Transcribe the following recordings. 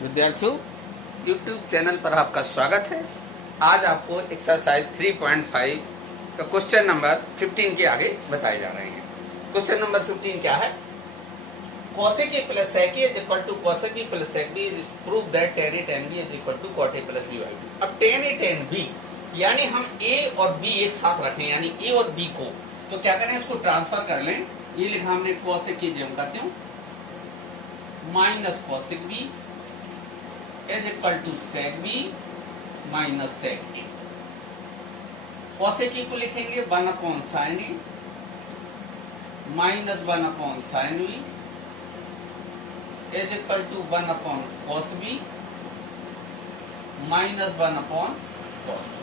विद्यार्थियों, YouTube channel पर आपका स्वागत है। आज आपको एक्सरसाइज 3.5 का क्वेश्चन नंबर 15 के आगे बताए जा रहे हैं। क्वेश्चन नंबर 15 क्या है? cosec a plus sec a is equal to cosec b plus sec b is prove that tan a tan b is equal to cot a plus b by 2। अब tan a tan b यानी हम a और b एक साथ रखें, यानी a और b को, तो क्या करें, इसको ट्रांसफर कर लें। ये लिखा हमने cosec a, जो कहते हैं minus cosec b is equal to sec b minus sec a। cosec a को लिखेंगे 1 upon sin a minus 1 upon sin b is equal to 1 upon cos b minus 1 upon cos।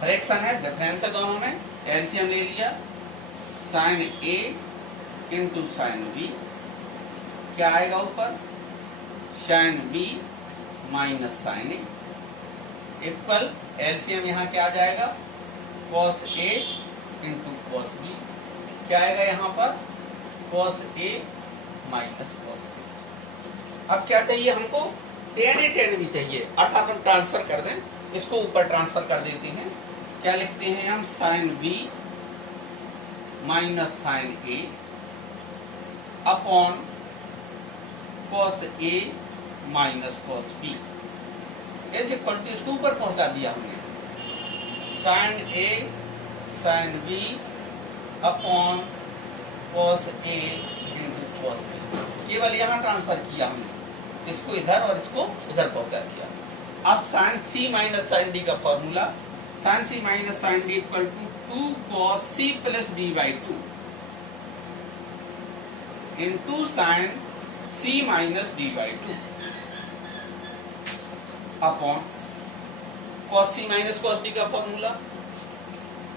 Fraction है, difference है दोनों में, LCM ले लिया। sin a into sin b क्या आएगा ऊपर, sin b minus sin a equal LCM यहाँ क्या आ जाएगा, cos a into cos b क्या आएगा यहाँ पर, cos a minus cos b। अब क्या चाहिए हमको, tan a tan b चाहिए, अर्थात हम ट्रांसफर कर दें, इसको ऊपर ट्रांसफर कर देते हैं। क्या लिखते हैं हम, sin b minus sin a upon cos a minus cos b is equal to, इसको ऊपर पहुंचा दिया हमने, sin a sin b upon cos a into cos b। केवल यहाँ ट्रांसफर किया हमने, इसको इधर और इसको उधर पहुंचा दिया। अब sin c minus sin d का formula, sin c minus sin d equal to 2 cos c plus d by 2 into sin c minus d by 2 upon cos c minus cos d का formula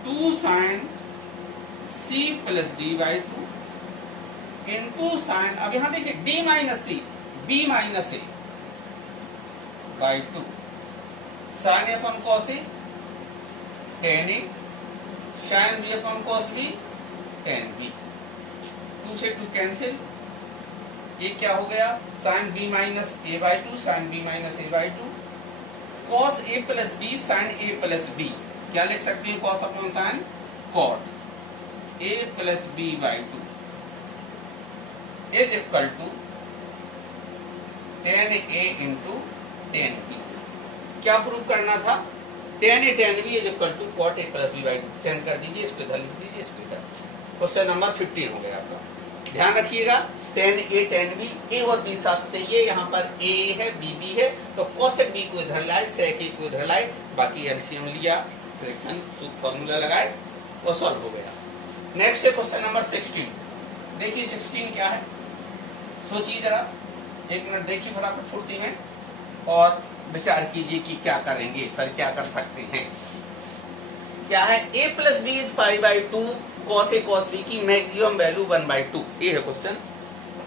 2 sin c plus d by 2 into sin, अब यहां देखिए d minus c b minus a by 2 sin a upon cos a tan a sin b upon cos b tan b। 2 से 2 cancel, ये क्या हो गया, sin b minus a by 2 sin b minus a by 2 cos a plus b sin a plus b क्या लिख सकते हैं, cos upon sin cot a plus b by 2 is equal to tan a into tan b। क्या prove करना था, tan a tan b is equal to cot a plus b by 2। Change कर दीजिए, इसको इधर लिख दीजिए, इसको इधर। क्वेश्चन नंबर 15 हो गया आपका। ध्यान रखिएगा, tan a tan b a और b साथ चाहिए, यहाँ पर a है b b है, तो cosec b को इधर लाए, sec a को इधर लाए, बाकी एलसीएम लिया, फ्रैक्शन फॉर्मूला लगाए और सॉल्व हो गया। नेक्स्ट है क्वेश्चन नंबर 16। देखिए 16 क्या है, सोचिए जरा, 1 मिनट देखिए फटाफट छुट्टी में और विचार कीजिए कि क्या करेंगे, सर क्या कर सकते हैं। क्या है, a plus b is pi by 2 cos a cos b की मैक्सिमम वैल्यू 1/2। ये है क्वेश्चन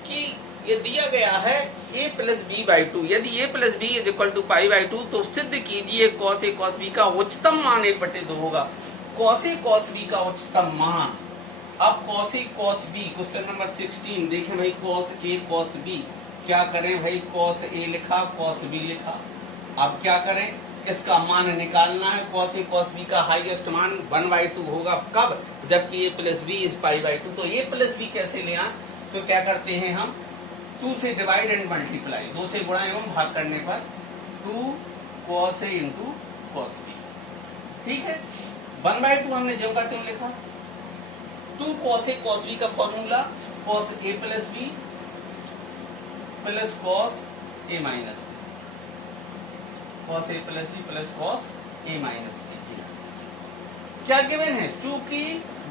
कि ये दिया गया है a प्लस बी बाई 2, यदि a plus b is equal to pi by 2 तो सिद्ध कीजिए cos a cos b का उच्चतम मान 1/2 होगा। cos a cos b का उच्चतम मान, अब cos a cos b question number 16 देखें भाई, cos a cos b क्या करें भाई, cos a लिखा cos b लिखा, अब क्या करें, इसका मान निकालना है। cos a cos b का हाईएस्ट मान 1/2 होगा, कब, जबकि a plus b is pi by 2। तो a प्लस बी कैसे ले आए, तो क्या करते हैं हम, 2 से डिवाइड एंड मल्टीप्लाई, 2 से गुणा एवं भाग करने पर 2 cos a into cos b, ठीक है। 1/2 हमने जो कहते हैं लिखा, 2 cos a cos b का formula cos a plus b plus cos a minus b, cos a plus b plus cos a minus b। क्या गिवन है, चूंकि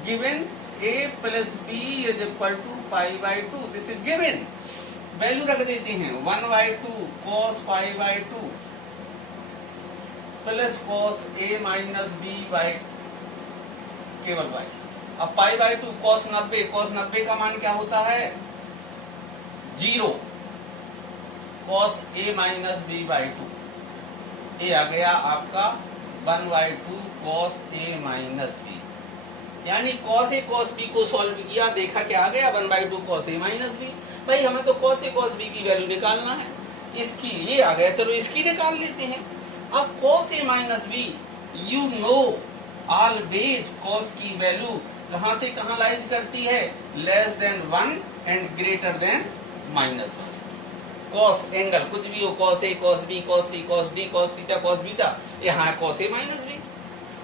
given a plus b is equal to pi by 2, this is given, value रख देते हैं 1/2 cos pi by 2 plus cos a minus b by केवल y। अब पाई by 2 cos 90 का मान क्या होता है, 0, cos a minus b by 2, ये आ गया आपका 1/2 cos a माइनस b, यानी cos a cos b को सॉल्व किया, देखा क्या आ गया 1/2 cos a माइनस b। भाई हमें तो cos a cos b की वैल्यू निकालना है, इसकी ये आ गया, चलो इसकी निकाल लेते हैं। अब cos a minus b, you know always cos की वैल्यू कहां से कहां लाइज करती है, less than 1 and greater than -1। cos angle कुछ भी हो, cos a cos b cos c cos d cos theta cos beta, यहाँ है cos a माइनस बी।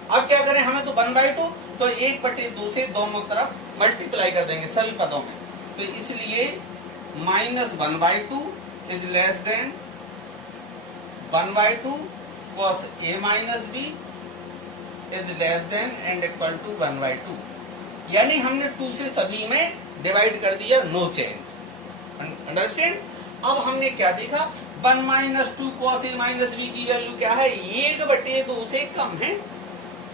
अब क्या करें, हमें तो 1/2, तो 1/2 से दोनों तरफ मल्टीप्लाई कर देंगे सभी पदों में, तो इसलिए -1/2 is less than 1/2 cos a minus b is less than and equal to 1/2। यानी हमने 2 से सभी में डिवाइड कर दिया, नो चेंज। अंडरस्टैंड। अब हमने क्या देखा, 1 - 2 cos a माइनस बी की वैल्यू क्या है, 1/2 से कम है,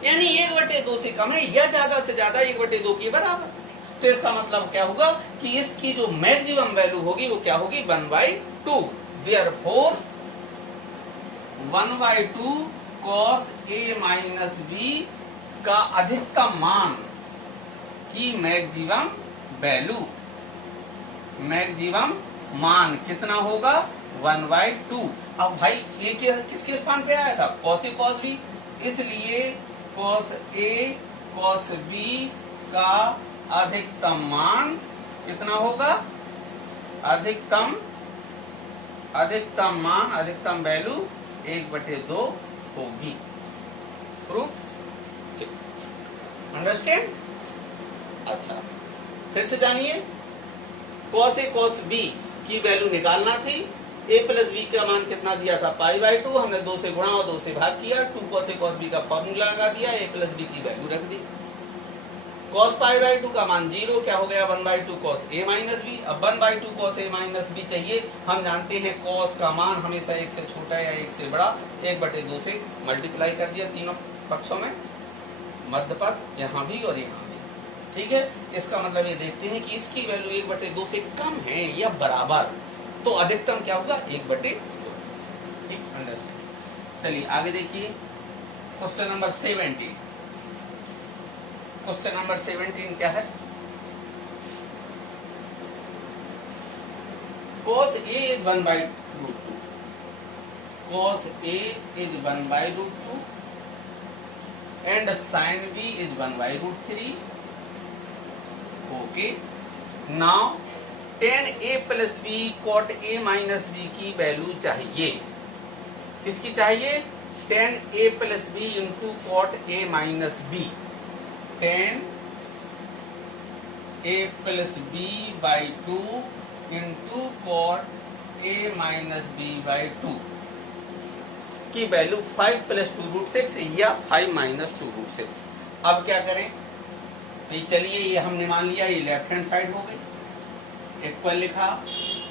यानी 1/2 से कम है या ज्यादा से ज्यादा 1/2 के बराबर। तो इसका मतलब क्या होगा कि इसकी जो मैक्सिमम वैल्यू होगी वो क्या होगी, 1/2। Therefore 1/2 cos a minus b का अधिकतम मान की मैक्सिमम वैल्यू, मैक्सिमम मान कितना होगा, 1/2। अब भाई ये किसके स्थान पे आया था, cos a cos b, इसलिए cos a cos b का अधिकतम मान कितना होगा, अधिकतम मान, अधिकतम वैल्यू 1/2 होगी। Proof, understand. अच्छा, फिर से जानिए, cos a cos b की वैल्यू निकालना थी, a प्लस b का मान कितना दिया था, π/2, हमने 2 से गुणा और 2 से भाग किया, 2 cos a cos b का फॉर्मूला लगा दिया, a प्लस b की वैल्यू रख दी। cos π/2 का मान 0, क्या हो गया, 1/2 cos a माइनस b। अब 1/2 cos a माइनस b चाहिए, हम जानते हैं cos का मान हमेशा 1 से छोटा या 1 से बड़ा, 1/2 से मल्टीप्लाई कर दिया तीनों पक्षों में, मध्य पद यहाँ भी और यहाँ भी। ठीक है, इसका मतलब ये देखते हैं कि इसकी वैल्यू 1/2 से कम है या बराबर, तो अधिकतम क्या होगा, 1/2। ठीक, अंडरस्टैंड। चलिए आगे देखिए, क्वेश्चन नंबर 17। क्वेश्चन नंबर 17 क्या है, cos a is 1/√2, cos a is 1/√2 and sin b is 1/√3। Okay, now tan a plus b cot a minus b की वैल्यू चाहिए, किसकी चाहिए, tan a plus b into cot a minus b, tan a plus b by 2 into cot a minus b by 2 की value 5 + 2√6 या 5 - 2√6। अब क्या करें, ये चलिए, ये हमने मान लिया ये लेफ्ट हैंड साइड हो गई, इक्वल लिखा।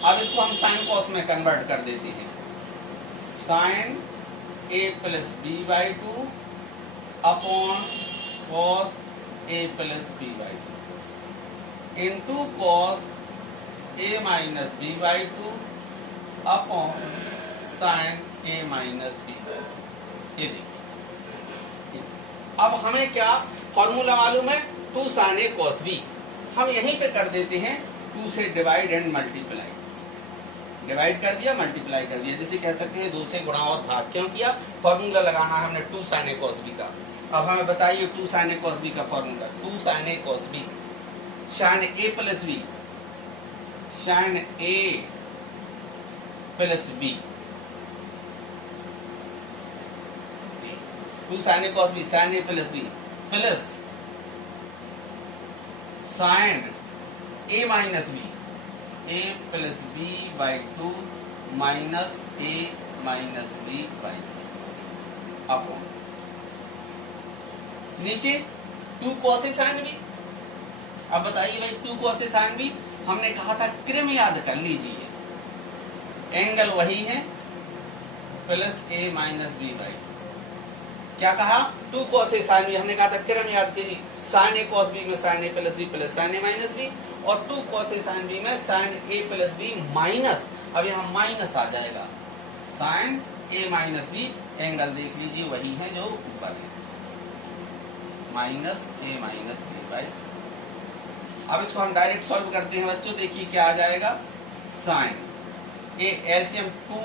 अब इसको हम साइन कॉस में कन्वर्ट कर देते हैं, sine a plus b by 2 upon cos a plus b by 2 into cos a minus b by 2 upon sine a minus b by 2। ये देखिए, अब हमें क्या फॉर्मूला मालूम है, 2 sin a cos b, हम यहीं पे कर देते हैं 2 से डिवाइड एंड मल्टीप्लाई, डिवाइड कर दिया मल्टीप्लाई कर दिया, जैसे कह सकते हैं 2 से गुणा और भाग। क्यों किया, फॉर्मूला लगाना है हमने 2 sin a cos b का। अब हमें बताइए 2 sin a cos b का formula, 2 sin a cos b, sin a plus b, sin a plus b, 2 sin a cos b, sin a plus b plus sin a minus b, a plus b by 2 minus a minus b by 2 upon नीचे 2 cos a sin b। अब बताइए भाई 2 cos a sin b, हमने कहा था क्रम याद कर लीजिए, एंगल वही है, plus a minus b by, क्या कहा, 2 cos a sin b, हमने कहा था क्रम याद कीजिए, sin a cos b में sin a plus b plus sin a minus b, और 2 cos a sin b में sin a plus b minus, अब यहाँ माइनस आ जाएगा, sin a minus b, angle देख लीजिए वही है जो ऊपर है, minus a minus b by. अब इसको हम डायरेक्ट सॉल्व करते हैं बच्चों, देखिए क्या आ जाएगा, sin a LCM 2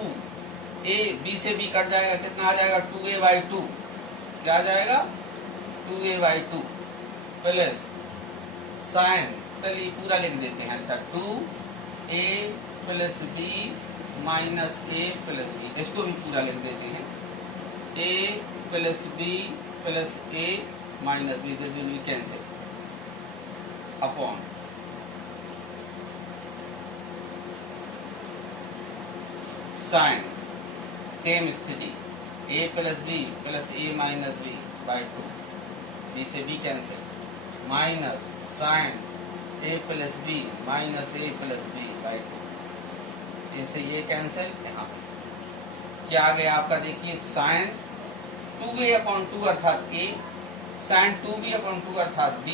a b से बी कट जाएगा, कितना आ जाएगा 2a/2, क्या आ जाएगा 2a/2 प्लस साइन, चलिए पूरा लिख देते हैं, अच्छा 2a plus b minus a plus b, इसको भी पूरा लिख देते हैं, a plus b plus a minus b, this will be cancel upon sign, same स्थिति a plus b plus a minus b by 2, b से b cancel, minus sign a plus b minus a plus b by 2, इसे ये cancel, यहाँ क्या आ गया आपका, देखिए sign 2a/2 अर्थात a, साइन 2b/2 अर्थात b,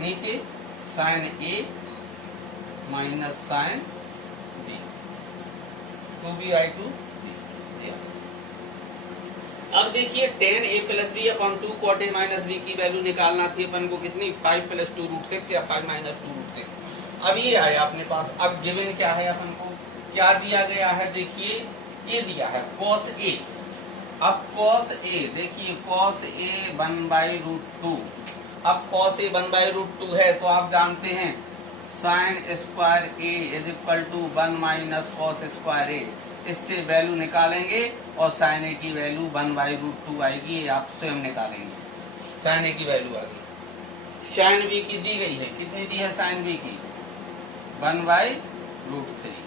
नीचे sine a minus sine b, 2b/2 b। अब देखिए tan a plus b/2 cot a minus b की वैल्यू निकालना थी अपन को, कितनी 5 + 2√6 या 5 - 2√6। अब ये आया अपने पास, अब गिवन क्या है अपन को, क्या दिया गया है, देखिए ये दिया है cos a, अब cos a देखिए cos a 1/√2, अब cos a 1/√2 है तो आप जानते हैं sine square a is equal to 1 minus cos square a, इससे वैल्यू निकालेंगे और साइन a की वैल्यू 1/√2 आएगी, ये आप स्वयं निकालेंगे, साइन a की वैल्यू आ गई, साइन b की दी गई है, कितनी दी है साइन b की 1/√3।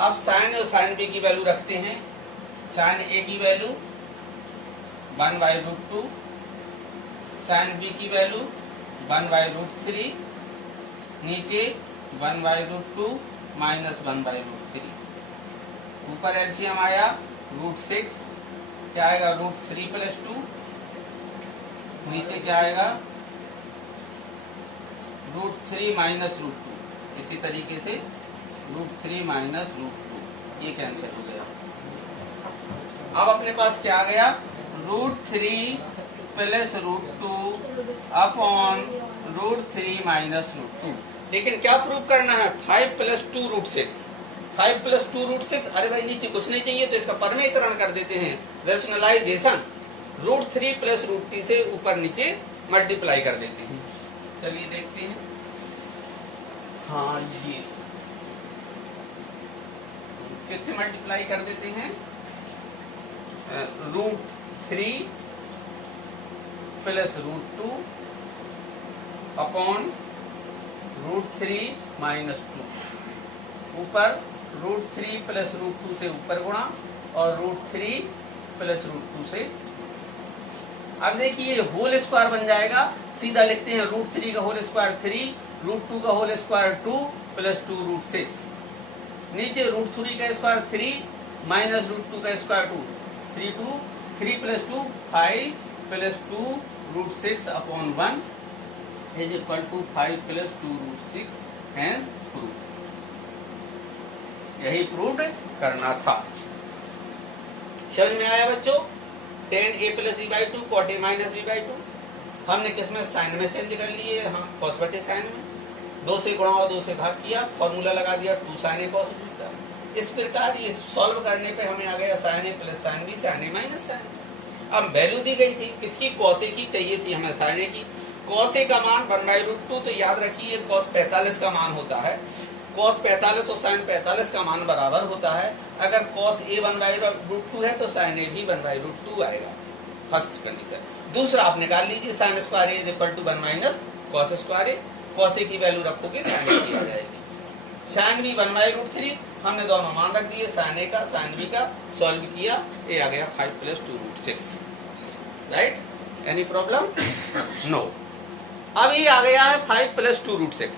अब साइन और साइन b की वैल्यू रखते हैं, साइन a की वैल्यू 1/√2, साइन b की वैल्यू 1/√3, नीचे 1/√2 माइनस 1/√3, ऊपर एलसीएम आया √6, क्या आएगा √3 + 2, नीचे क्या आएगा √3 माइनस √2, इसी तरीके से √3 माइनस √2, ये कैंसिल हो गया। अब अपने पास क्या आ गया, √3 + √2 अपॉन √3 माइनस √2। लेकिन क्या प्रूव करना है, 5 + 2√6, 5 + 2√6, अरे भाई नीचे कुछ नहीं चाहिए तो इसका परमेयकरण कर देते हैं, रैशनलाइजेशन, √3 + √3 से ऊपर नीचे मल्टीप्लाई कर देते हैं। चलिए देखते हैं, हाँ ये किससे मल्टीप्लाई कर देते हैं, √3 + √2 अपॉन √3 माइनस 2, ऊपर √3 + √2 से ऊपर गुणा और √3 + √2 से, अब देखिए ये होल स्क्वायर बन जाएगा, सीधा लिखते हैं √3 का होल स्क्वायर 3, √2 का होल स्क्वायर 2 + 2√6, नीचे √3 का स्क्वायर 3 माइनस √2 का square 2, 3 + 2 5 + 2√6 upon 1 is equal to 5 + 2√6, hence prove, यही प्रूव करना था। समझ में आया बच्चों, tan a + b/2 cot a minus b/2, हमने किसमें साइन में चेंज कर लिए, हम cos बटे साइन में, 2 से गुणा और 2 से भाग किया, फॉर्मूला लगा दिया 2 sin a cos b का। इस प्रकार ये सॉल्व करने पे हमें आ गया sin a + sin b sin a minus sin a। अब वैल्यू दी गई थी किसकी, cos a की, चाहिए थी हमें sin a की, cos a का मान 1/√2, तो याद रखिए cos 45 का मान होता है, cos 45 और sin 45 का मान बराबर होता है, अगर cos a 1/√2 है तो sin a भी 1/√2 आएगा, फर्स्ट कंडीशन। दूसरा आप निकाल लीजिए, sin square a is equal to 1 minus cos square a, cos a की वैल्यू रखोगे sin a की आ जाएगी, sin b 1/√3, हमने दोनों मान रख दिए, sin a का sin b का, सॉल्व किया, ये आ गया 5 + 2√6, राइट, एनी प्रॉब्लम, नो। अब ये आ गया है 5 + 2√6,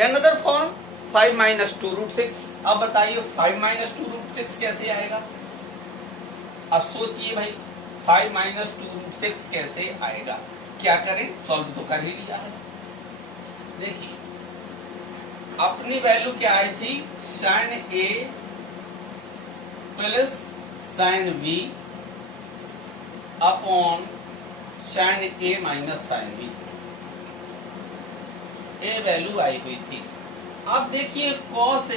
अनदर फॉर्म 5 - 2√6। अब बताइए 5 - 2√6 कैसे आएगा, अब सोचिए भाई 5 - 2√6 कैसे आएगा, क्या करें, सॉल्व तो कर ही लिया है। देखिए अपनी वैल्यू क्या आई थी, sin a plus sin b upon sin a minus sin b, a value आई हुई थी। अब देखिए cos A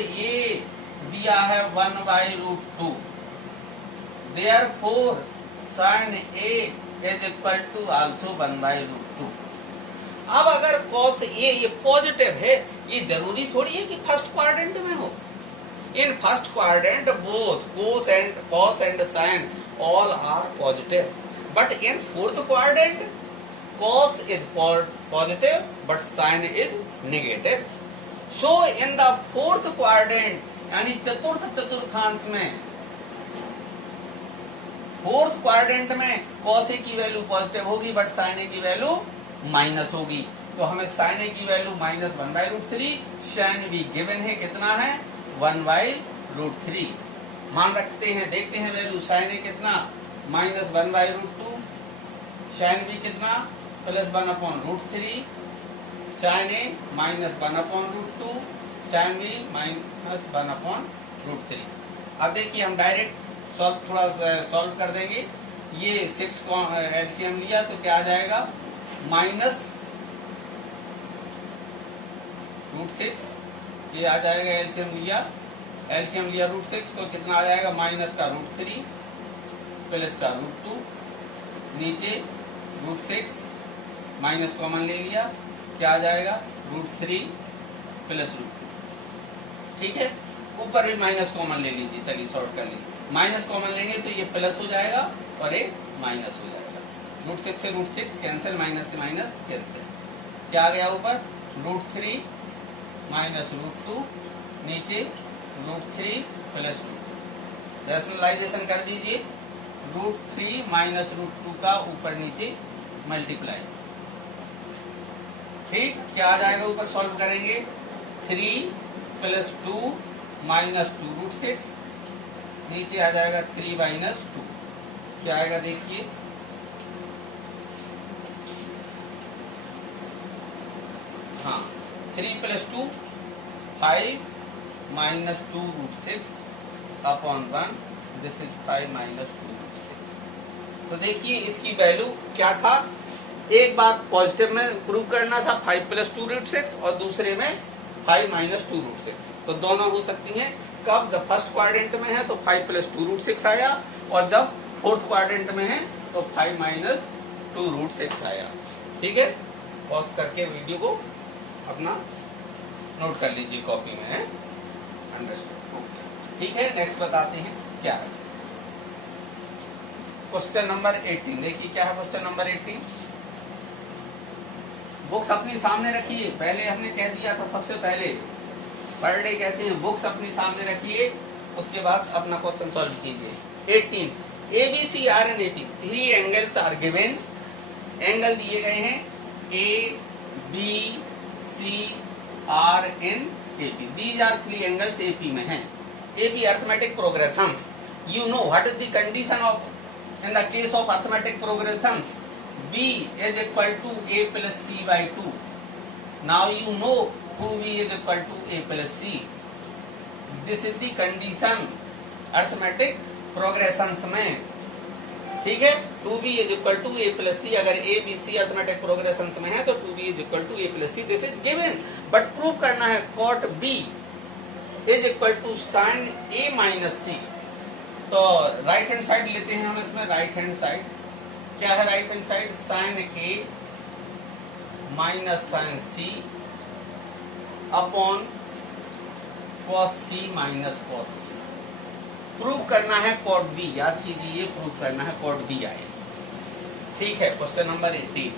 दिया है 1/√2, therefore sin A is equal to also 1/√2। अब अगर cos A ये पॉजिटिव है, ये जरूरी थोड़ी है कि फर्स्ट क्वाड्रेंट में हो। In first quadrant both cos and sin all are positive, but in fourth quadrant cos is positive but sin is negative। So in the fourth quadrant यानी चतुर्थांश में, फोर्थ क्वाड्रेंट में cos A की value positive होगी but sin A की value minus होगी। तो हमें sin A की वैल्यू -1/√3, sin B गिवन है कितना है 1/√3 मान रखते हैं। देखते हैं वैल्यू sin A कितना -1/√2, sin B कितना +1/√3, sin A -1/√2, sin B -1/√3। अब देखिए हम डायरेक्ट सॉल्व कर देंगे। ये 6 को एलसीएम लिया तो क्या आ जाएगा -√6, ये आ जाएगा एलसीएम लिया √6 तो कितना आ जाएगा -√3 +√2, नीचे √6 माइनस कॉमन ले लिया, क्या आ जाएगा √3 +√2। ठीक है, ऊपर भी माइनस कॉमन ले लीजिए, चलिए सॉल्व कर लीजिए। माइनस कॉमन लेंगे तो ये प्लस हो जाएगा और ये माइनस हो जाएगा। √6 से √6 कैंसिल, माइनस से माइनस कैंसिल, क्या आ गया ऊपर √3 -√2, नीचे √3 +√2। रैशनलाइजेशन कर दीजिए, √3 -√2 का ऊपर नीचे मल्टीप्लाई। ठीक, क्या आ जाएगा ऊपर सॉल्व करेंगे 3 + 2 -2 √6, नीचे आ जाएगा 3 - 2, क्या आएगा देखिए हाँ 3 + 2 5 -2 √6 अपॉन 1, दिस इज 5 -2 √6। तो देखिए इसकी वैल्यू क्या था, एक बार पॉजिटिव में प्रूव करना था 5 + 2 √6 और दूसरे में 5 - 2 √6। तो दोनों हो सकती हैं। कब जब फर्स्ट क्वाड्रेंट में है तो 5 + 2 √6 आया, और जब फोर्थ क्वाड्रेंट में है तो 5 - 2 √6 आया। ठीक है, पॉज करके वीडियो को अपना नोट कर लीजिए कॉपी में, है अंडरस्टूड। ठीक है, नेक्स्ट बताते हैं क्या है क्वेश्चन नंबर 18। देखिए क्या है क्वेश्चन नंबर 18। बुक्स अपनी सामने रखिए, पहले हमने कह दिया था सबसे पहले पर डे कहते हैं बुक्स अपनी सामने रखिए, उसके बाद अपना क्वेश्चन सॉल्व कीजिए। 18 ABC R and AP 3 angles are given. Angle दिए गए हैं ABC R and AP, these are 3 angles AP में हैं। AP arithmetic progressions, you know what is the condition of in the case of arithmetic progressions, B is equal to A plus C/2। Now you know 2B is equal to A plus C। This is the condition arithmetic progressions में। ठीक है, 2B is equal to A plus C, अगर A B C arithmetic progressions में है तो 2B is equal to A plus C, this is given। but prove करना है cot B is equal to sin A minus C। तो right hand side लेते हैं हम इसमें, राइट हैंड साइड क्या है, right hand side sin A minus sin C upon cos C minus cos A। Prove करना है cot B, याद कीजिए ये प्रूव करना है cot B आए। ठीक है, question number 18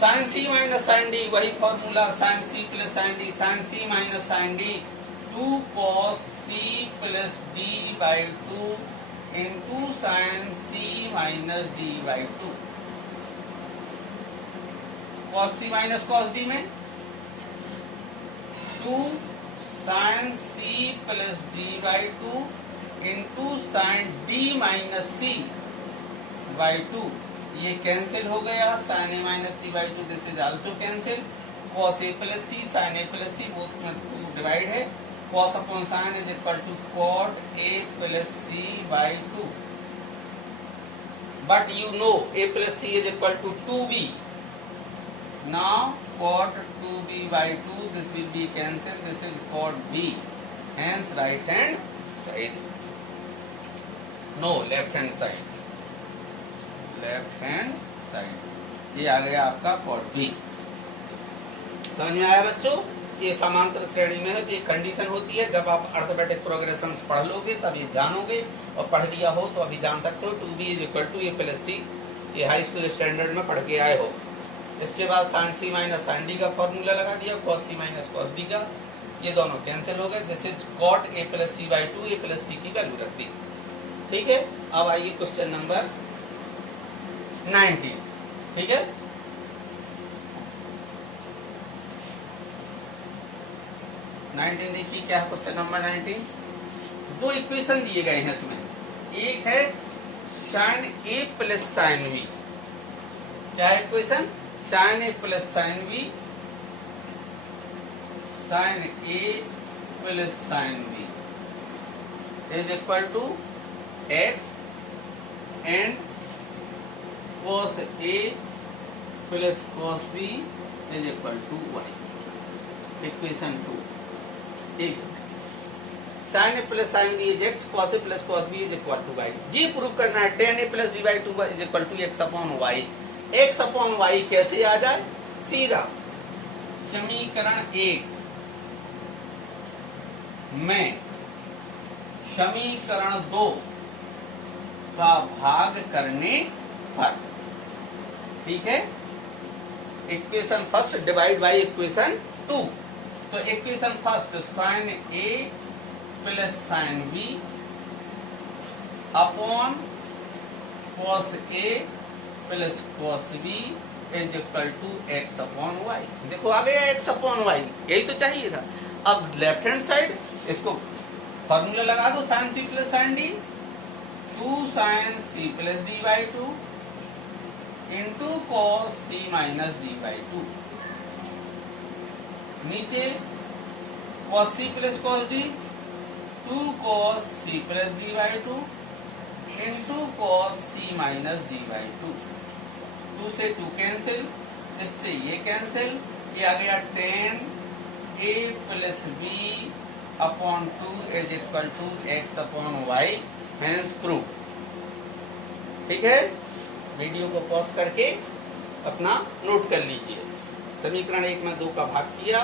sin C minus sin D, वही formula sin C plus sin D, sin C minus sin D 2 cos C plus D/2 into sin C minus D/2। cos C minus cos D में 2 sin C plus D/2 into sin D minus C/2, ये cancel हो गया। sin A minus C/2 this is also cancel. cos A plus C sin A plus C both में 2 divide है। cos upon sin is equal to cot A plus C/2। but you know A plus C is equal to 2B। now cot 2b/2, this will be cancelled, this is cot b, hence right hand side, no left hand side, ये आ गया आपका cot b। समझ में आया बच्चों? ये समांतर श्रेणी में है, तो ये कंडीशन होती है जब आप अर्थमेटिक प्रोग्रेशंस पढ़ लोगे तब ये जानोगे, और पढ़ लिया हो तो अभी जान सकते हो 2b = a + c, ये हाई स्कूल स्टैंडर्ड में पढ़ के आए हो। इसके बाद sin c - sin d का फॉर्मूला लगा दिया, cos c - cos d का, ये दोनों कैंसिल हो गए, this is cot a + c/2, a + c की वैल्यू रख दी। ठीक है, अब आइए क्वेश्चन नंबर 19। ठीक है, देखिए क्या है क्वेश्चन नंबर 19। दो इक्वेशन दिए गए हैं इसमें, एक है sin a + sin v, क्या है equation? sin a + sin v, sin a + sin v is equal to x and cos a + cos b is equal to y, equation 2। एक sin a + sin b is x, cos a + cos b is equal to y। जी prove करना है tan a + b/2 is equal to x/y। x/y कैसे आ जाए? सीधा समीकरण 1 में समीकरण 2 का भाग करने पर, ठीक है, equation first divide by equation 2, तो equation first sin a + sin b upon cos a + cos b is equal to x/y। देखो आ गया x/y, यही तो चाहिए था। अब लेफ्ट हैंड साइड इसको फॉर्मूला लगा दो, sin c + sin d, 2 sin c + d/2 into cos c - d/2, नीचे cos c + cos d, 2 cos c + d/2 into cos c - d/2, 2 से 2 कैंसिल, इससे ये कैंसिल, ये आ गया tan a + b upon 2 is equal to x/y, hence prove. ठीक है, video को pause करके अपना नोट कर लीजिए। समीकरण 1 में 2 का भाग किया,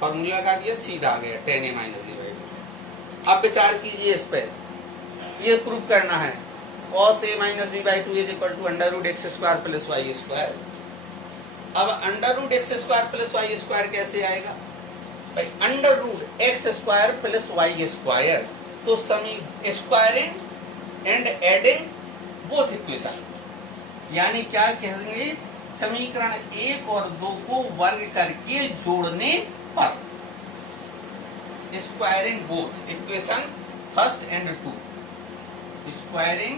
फॉर्मूला लगा दिया, सीधा आ गया tan a - d/2। अब विचार कीजिए इस पर, ये प्रूव करना है cos a - b/2 is equal to √x² + y²। अब √x² + y² कैसे आएगा भाई? √x² + y², तो समी squaring and adding both equation, यानी क्या कहेंगे? समीकरण 1 और 2 को वर्ग करके जोड़ने पर, squaring both equation first and 2, squaring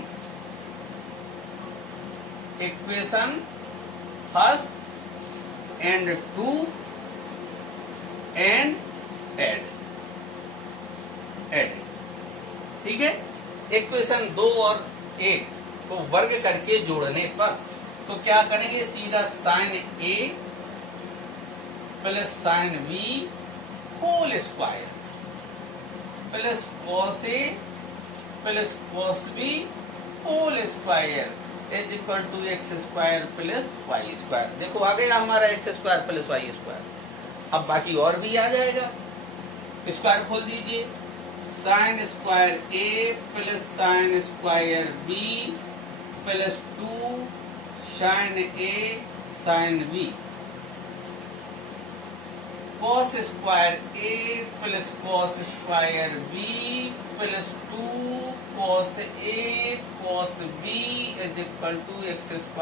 equation first and 2 and add, ठीक है। इक्वेशन 2 और 1 को वर्ग करके जोड़ने पर, तो क्या करेंगे? सीधा sin a + sin b whole square plus cos a + cos b whole square is equal to x² + y²। देखो आ गया हमारा x² + y²। अब बाकी और भी आ जाएगा, स्क्वायर खोल दीजिए, sin² a + sin² b + 2 sin a sin b, cos² a + cos² b + 2 cos a cos b is equal to x² +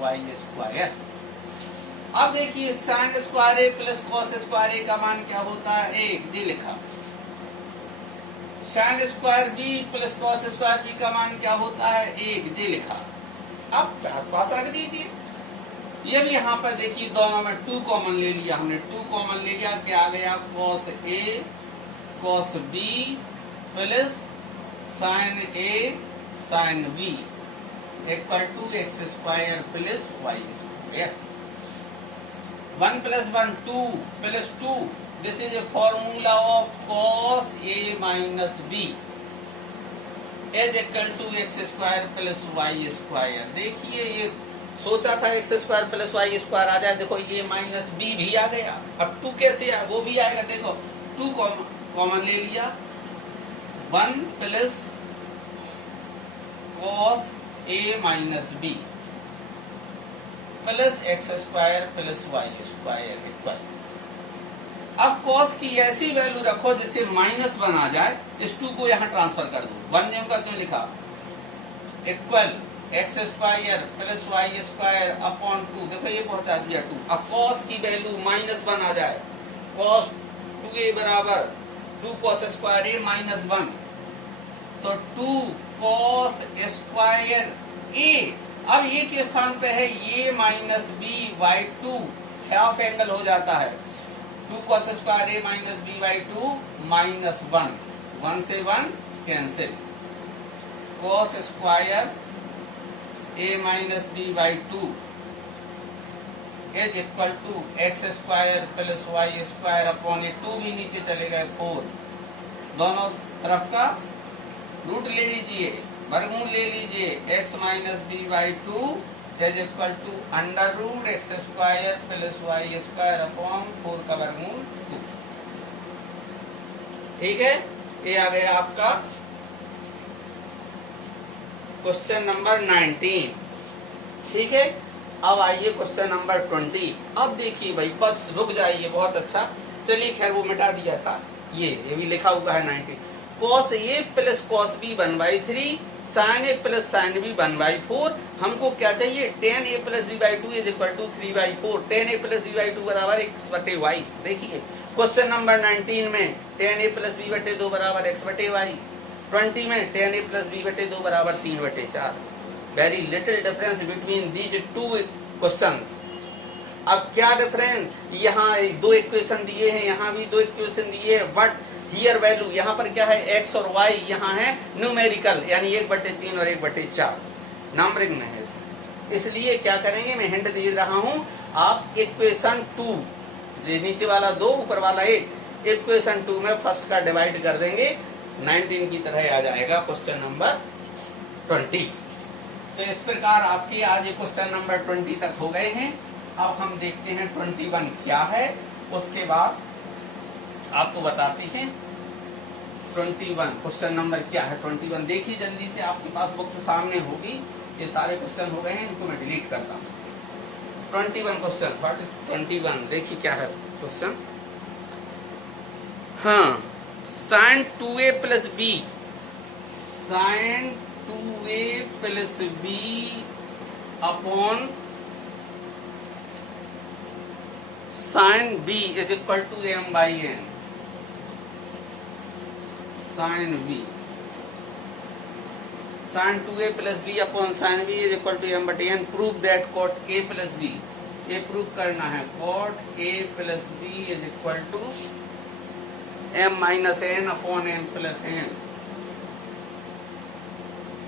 y²। अब देखिए sin² a + cos² a का मान क्या होता है? 1, जी लिखा। sin² b + cos² b का मान क्या होता है? 1, जी लिखा। अब पास रख दीजिए, ये भी यहाँ पर देखिए दोनों में 2 कॉमन ले लिया हमने, 2 कॉमन ले लिया, क्या आ गया? cos a cos b + sin a sin b equal to x² + y²। 1 plus 1 2 plus 2, this is a formula of cos a minus b is equal to x square plus y square। देखिए ये सोचा था x square plus y square आ जाए, देखो ये minus B भी आ गया। अब 2 कैसे आया, वो भी आएगा, देखो 2 कॉमन ले लिया, 1 plus cos a minus b plus x square plus y square equal. अब cos की ऐसी वैल्यू रखो जिससे माइनस वन आ जाए, इस 2 को यहाँ ट्रांसफर कर दो, 1 नेम का तो लिखा equal x square plus y square upon 2, देखो ये पहुंचा दिया 2। अब cos की वैल्यू माइनस वन आ जाए, cos 2a बराबर 2 cos स्क्वायर a माइनस 1, तो 2 cos स्क्वायर a, अब ये के स्थान पे है ये minus b by 2, half angle हो जाता है, 2 cos square a minus b by 2 minus 1, 1 से 1 cancel, cos square a minus b by 2 is equal to x square plus y square upon a, 2 भी नीचे चले गए 4, दोनों तरफ का रूट ले लीजिए, वर्गमूल ले लीजिए, x minus b by 2 is equal to under root x square plus y square upon 4 का वर्गमूल 2। ठीक है, ये आ गया आपका क्वेश्चन नंबर 19। ठीक है, अब आइए क्वेश्चन नंबर 20। अब देखिए भाई, बस रुक जाइए, बहुत अच्छा, चलिए खैर वो मिटा दिया था, ये भी लिखा हुआ है 19, cos a plus cos b 1/3 sin a plus sin b 1/4। हमको क्या चाहिए, tan a plus b by 2 is equal to 3/4, tan a plus b by 2 बराबर x बटे y। देखिए क्वेश्चन नंबर 19 में tan a प्लस b बटे 2 बराबर x बटे y, 20 में tan a प्लस b बटे 2 बराबर 3/4। Very little difference between these two questions. अब क्या डिफरेंस, यहाँ 2 इक्वेशन दिए हैं, यहाँ भी 2 इक्वेशन दिए हैं, बट हियर वैल्यू यहाँ पर क्या है, x और y, यहाँ है न्यूमेरिकल, यानी 1/3 और 1/4 नंबरिंग में है। इसलिए क्या करेंगे, मैं हिंट दे रहा हूँ, आप इक्वेशन 2, नीचे वाला 2 ऊपर वाला 1, इक्वेशन 2 में फर्स्ट का डिवाइड कर देंगे, 19 की तरह आ जाएगा क्वेश्चन नंबर 20। तो इस प्रकार आपके आज ये क्वेश्चन नंबर 20 तक हो गए हैं। अब हम देखते हैं 21 क्या है, उसके बाद आपको बताते हैं 21 क्वेश्चन नंबर क्या है। 21 देखिए जल्दी से, आपके पास बुक्स सामने होगी, ये सारे क्वेश्चन हो गए हैं, इनको मैं डिलीट करता हूँ। 21 क्वेश्चन, व्हाट इज 21, देखिए क्या है क्वेश्चन। हाँ, sin 2a plus b, sin 2a plus b upon sin b is equal to m by n, sin b, sin 2a plus b upon sin b is equal to m बटे n। Prove that cot a plus b, ये prove करना है, cot a plus b is equal to m minus n upon n plus n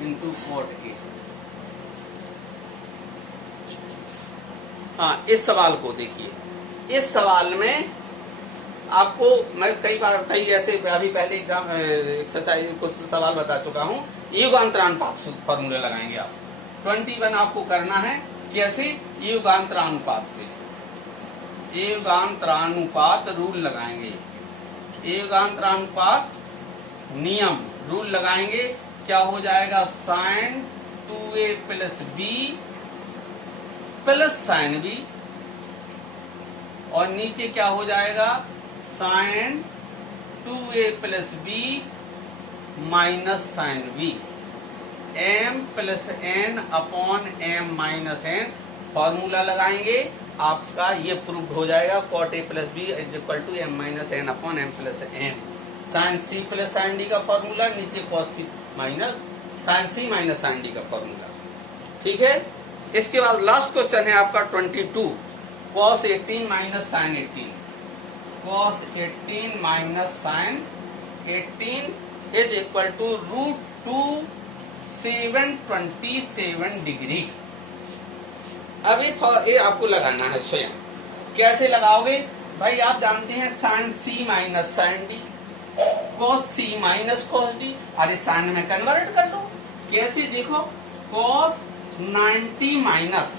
into cot a। हाँ, इस सवाल को देखिए, इस सवाल में आपको मैं कई बार कई ऐसे अभी पहले एग्जाम एक्सरसाइज कुछ सवाल बता चुका हूँ, युगांतरानुपात फॉर्मूले लगाएंगे आप। 21 आपको करना है कैसे, युगांतरानुपात से, युगांतरानुपात रूल लगाएंगे, युगांतरानुपात नियम रूल लगाएंगे। क्या हो जाएगा, sin 2a plus b plus sin b, और नीचे क्या हो जाएगा, sin 2a plus b minus sin b, m plus n upon m minus n। Formula लगाएंगे, आपका ये प्रूव हो जाएगा, cot a plus b is equal to m minus n upon m plus n। sin c plus sin d का formula, नीचे cos c minus sin c minus sin d का formula. ठीक है, इसके बाद लास्ट क्वेश्चन है आपका 22, cos 18 minus sin 18, cos 18 minus sin 18 is equal to √2 727 degree. अभी ये आपको लगाना है स्वयं, कैसे लगाओगे भाई? आप जानते हैं sign c minus sine D, cos सी माइनस कॉस डी। अरे साइन में कन्वर्ट कर लो। कैसे? देखो कॉस 90 माइनस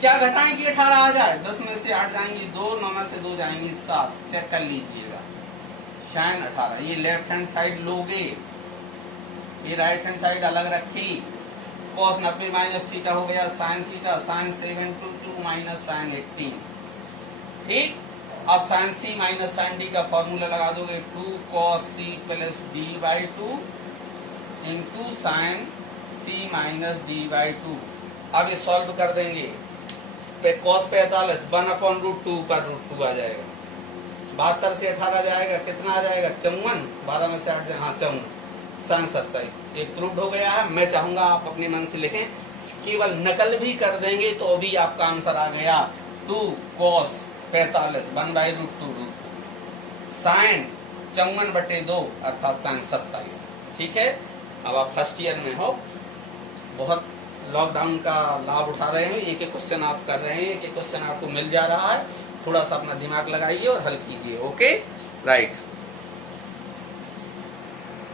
क्या घटाएंगे 18 आ जाए, 10 में से 8 जाएंगे 2, 9 में से 2 जाएंगे 7, चेक कर लीजिएगा। साइन 18, ये लेफ्ट हैंड साइड लोगे, ये राइट हैंड साइड अलग रखी। कॉस 90 माइनस थीटा हो गया sine theta, sine 722 minus sine 18। ठीक, अब sine c minus sine d का फॉर्मूला लगा दोगे, 2 cos c plus d by 2 into sine c minus d by 2। अब ये सॉल्व कर देंगे, cos 45 1/√2 पर √2 आ जाएगा। 72 से 18 जाएगा, कितना आ जाएगा? 54, 12 में से 8 हाँ 54, साइन 27। ये प्रूव्ड हो गया है। मैं चाहूंगा आप अपने मन से लिखें, केवल नकल भी कर देंगे तो भी आपका आंसर आ गया। 2 cos 45 1/√2 साइन 54/2 अर्थात साइन 27। ठीक है, अब आप फर्स्ट ईयर में हो, बहुत लॉकडाउन का लाभ उठा रहे हैं, एक एक क्वेश्चन आप कर रहे हैं, एक एक क्वेश्चन आपको मिल जा रहा है। थोड़ा सा अपना दिमाग लगाइए और हल कीजिए। Okay, right.